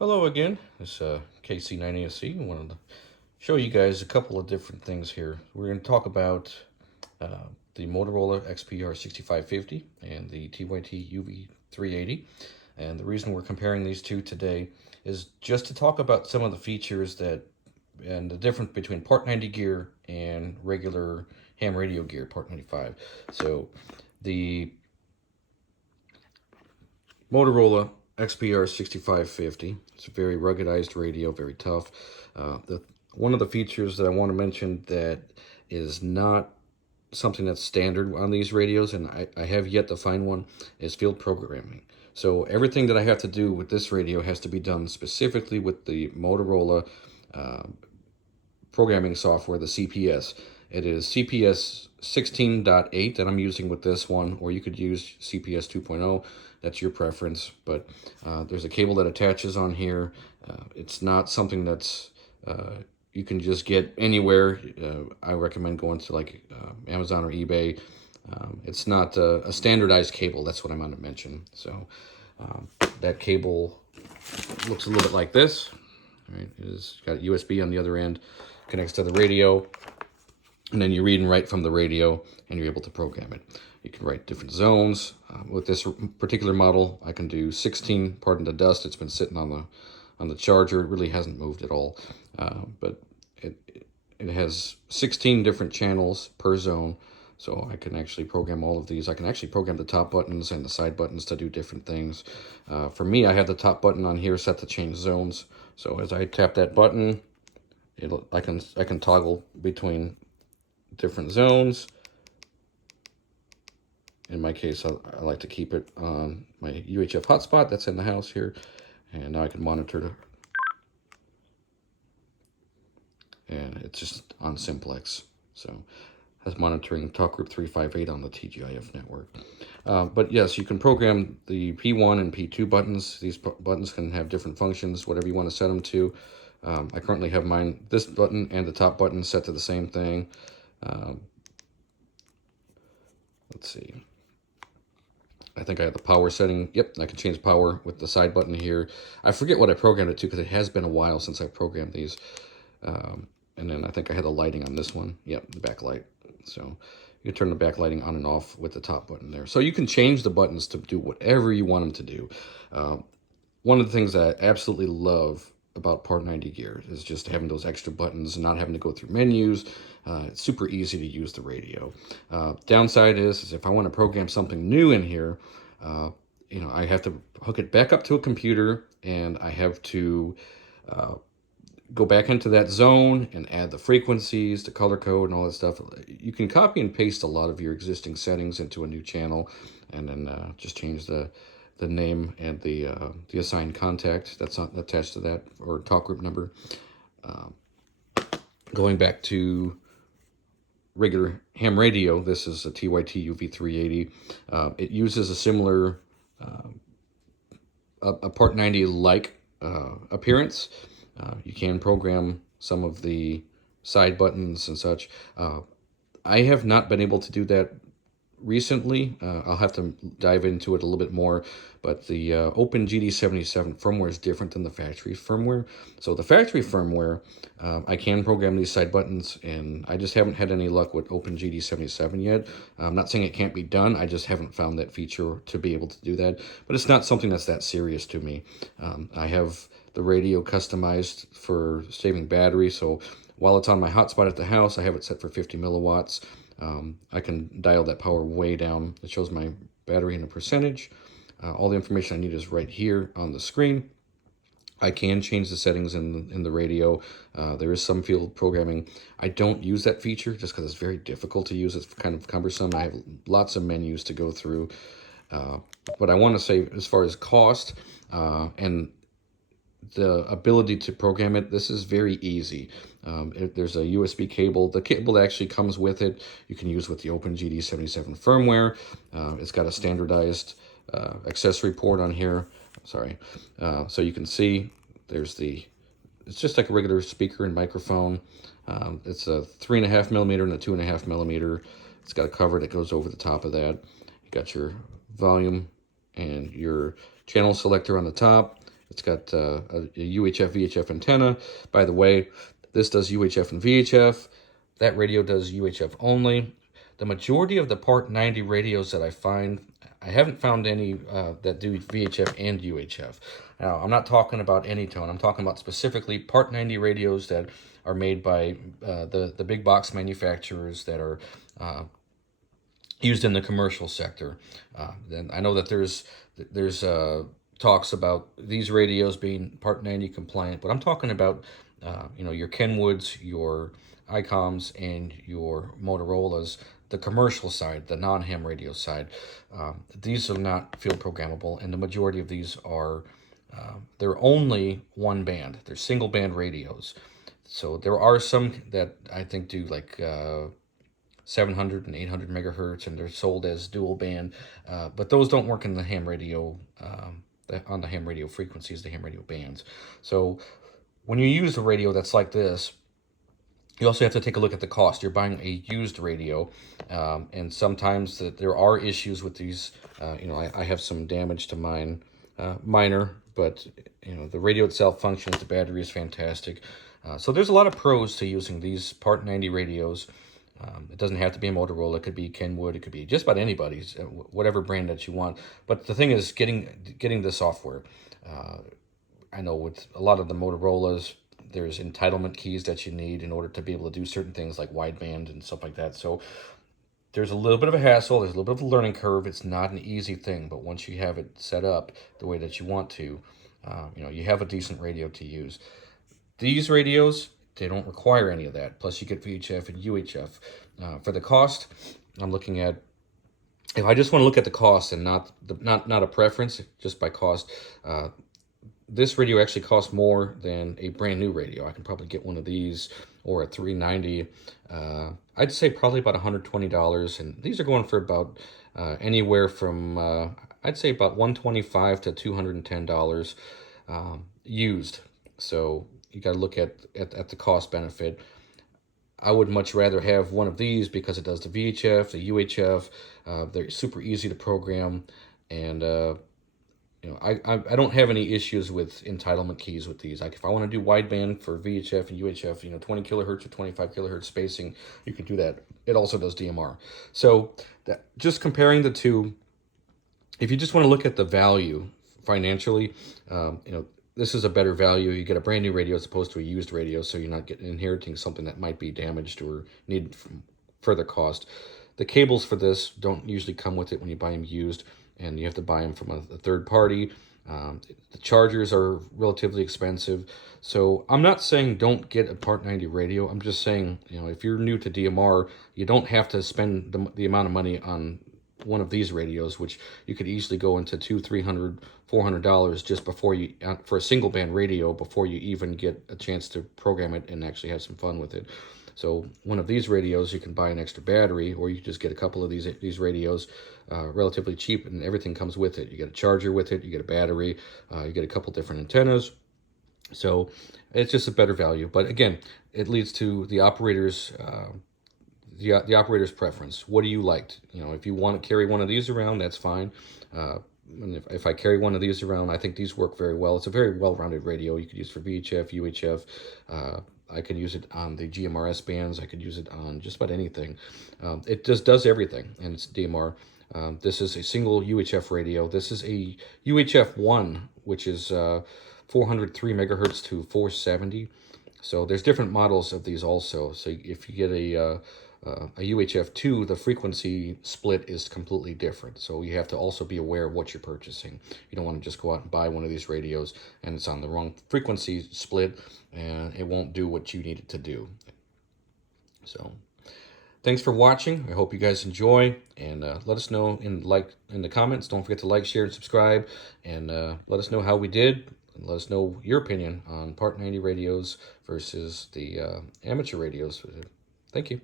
Hello again, it's KC9ASC. I wanted to show you guys a couple of different things here. We're going to talk about the Motorola XPR6550 and the TYT UV-380. And the reason we're comparing these two today is just to talk about some of the features that and the difference between Part 90 gear and regular ham radio gear, Part 95. So the Motorola XPR 6550. It's a very ruggedized radio, very tough. One of the features that I want to mention that is not something that's standard on these radios, and I have yet to find one, is field programming. So everything that I have to do with this radio has to be done specifically with the Motorola programming software, the CPS. It is CPS 16.8 that I'm using with this one, or you could use CPS 2.0. That's your preference, but there's a cable that attaches on here. It's not something that's you can just get anywhere. I recommend going to like Amazon or eBay. It's not a standardized cable. That's what I'm going to mention. So that cable looks a little bit like this. Right? It's got USB on the other end, connects to the radio, and then you read and write from the radio, and you're able to program it. You can write different zones. With this particular model, I can do 16. Pardon the dust; it's been sitting on the charger. It really hasn't moved at all, but it has 16 different channels per zone. So I can actually program all of these. I can actually program the top buttons and the side buttons to do different things. For me, I have the top button on here set to change zones. So as I tap that button, I can toggle between different zones. In my case, I like to keep it on my UHF hotspot that's in the house here. And now I can monitor. And it's just on simplex. So that's monitoring talk group 358 on the TGIF network. But yes, you can program the P1 and P2 buttons. These buttons can have different functions, whatever you want to set them to. I currently have this button and the top button set to the same thing. Let's see. I think I have the power setting. Yep, I can change power with the side button here. I forget what I programmed it to because it has been a while since I programmed these. And then I think I had the lighting on this one. Yep, the backlight. So you can turn the backlighting on and off with the top button there. So you can change the buttons to do whatever you want them to do. One of the things that I absolutely love about Part 90 gear is just having those extra buttons and not having to go through menus. It's super easy to use the radio. Downside is if I want to program something new in here, I have to hook it back up to a computer, and I have to go back into that zone and add the frequencies, the color code, and all that stuff. You can copy and paste a lot of your existing settings into a new channel, and then just change the name and the assigned contact that's attached to that, or talk group number. Going back to regular ham radio, this is a TYT UV-380. It uses a similar a Part 90-like appearance. You can program some of the side buttons and such. I have not been able to do that recently. I'll have to dive into it a little bit more, but the OpenGD77 firmware is different than the factory firmware. So the factory firmware, I can program these side buttons, and I just haven't had any luck with OpenGD77 yet. I'm not saying it can't be done, I just haven't found that feature to be able to do that, but it's not something that's that serious to me. I have the radio customized for saving battery, so while it's on my hotspot at the house, I have it set for 50 milliwatts. I can dial that power way down. It shows my battery in a percentage. All the information I need is right here on the screen. I can change the settings in the radio. There is some field programming. I don't use that feature just because it's very difficult to use. It's kind of cumbersome. I have lots of menus to go through. But I want to say, as far as cost and the ability to program it, this is very easy. There's a USB cable. The cable that actually comes with it, you can use with the OpenGD77 firmware. It's got a standardized accessory port on here. Sorry. So you can see it's just like a regular speaker and microphone. It's a 3.5 millimeter and a 2.5 millimeter. It's got a cover that goes over the top of that. You got your volume and your channel selector on the top. It's got a UHF VHF antenna. By the way, this does UHF and VHF. That radio does UHF only. The majority of the Part 90 radios that I haven't found any that do VHF and UHF. Now, I'm not talking about Anytone. I'm talking about specifically Part 90 radios that are made by the big box manufacturers that are used in the commercial sector. Then I know that there's talks about these radios being Part 90 compliant, but I'm talking about your Kenwoods, your ICOMs, and your Motorola's, the commercial side, the non-ham radio side. These are not field programmable, and the majority of these are they're only one band. They're single band radios. So there are some that I think do like 700 and 800 megahertz, and they're sold as dual band, but those don't work in the ham radio, on the ham radio frequencies, the ham radio bands. So when you use a radio that's like this, you also have to take a look at the cost. You're buying a used radio, and sometimes there are issues with these. I have some damage to mine, minor, but the radio itself functions. The battery is fantastic. So there's a lot of pros to using these Part 90 radios. It doesn't have to be a Motorola. It could be Kenwood. It could be just about anybody's, whatever brand that you want. But the thing is getting the software. I know with a lot of the Motorola's, there's entitlement keys that you need in order to be able to do certain things like wideband and stuff like that. So there's a little bit of a hassle. There's a little bit of a learning curve. It's not an easy thing, but once you have it set up the way that you want to, you have a decent radio to use. These radios, they don't require any of that. Plus, you get VHF and UHF. For the cost, I'm looking at, if I just want to look at the cost and not a preference, just by cost, this radio actually costs more than a brand new radio. I can probably get one of these or a $390. I'd say probably about $120, and these are going for about anywhere from I'd say about $125 to $210 used. So you got to look at the cost benefit. I would much rather have one of these because it does the VHF, the UHF. They're super easy to program, and I don't have any issues with entitlement keys with these. Like if I want to do wideband for VHF and UHF, 20 kilohertz or 25 kilohertz spacing, you can do that. It also does DMR. So just comparing the two, if you just want to look at the value financially, this is a better value. You get a brand new radio as opposed to a used radio, so you're not inheriting something that might be damaged or need further cost. The cables for this don't usually come with it when you buy them used, and you have to buy them from a third party. The chargers are relatively expensive. So I'm not saying don't get a Part 90 radio. I'm just saying, if you're new to DMR, you don't have to spend the amount of money on one of these radios, which you could easily go into $200, $300, $400 just before you, for a single band radio, before you even get a chance to program it and actually have some fun with it. So one of these radios, you can buy an extra battery, or you can just get a couple of these radios relatively cheap, and everything comes with it. You get a charger with it, you get a battery, you get a couple different antennas. So it's just a better value. But again, it leads to the operator's the operator's preference. What do you like? If you want to carry one of these around, that's fine. And if I carry one of these around, I think these work very well. It's a very well-rounded radio. You could use for VHF, UHF. I could use it on the GMRS bands. I could use it on just about anything. It just does everything, and it's DMR. This is a single UHF radio. This is a UHF 1, which is 403 megahertz to 470. So there's different models of these also. So if you get a UHF 2, the frequency split is completely different. So you have to also be aware of what you're purchasing. You don't want to just go out and buy one of these radios and it's on the wrong frequency split and it won't do what you need it to do. So thanks for watching. I hope you guys enjoy, and let us know in the comments. Don't forget to like, share, and subscribe, and let us know how we did. And let us know your opinion on Part 90 radios versus the amateur radios. Thank you.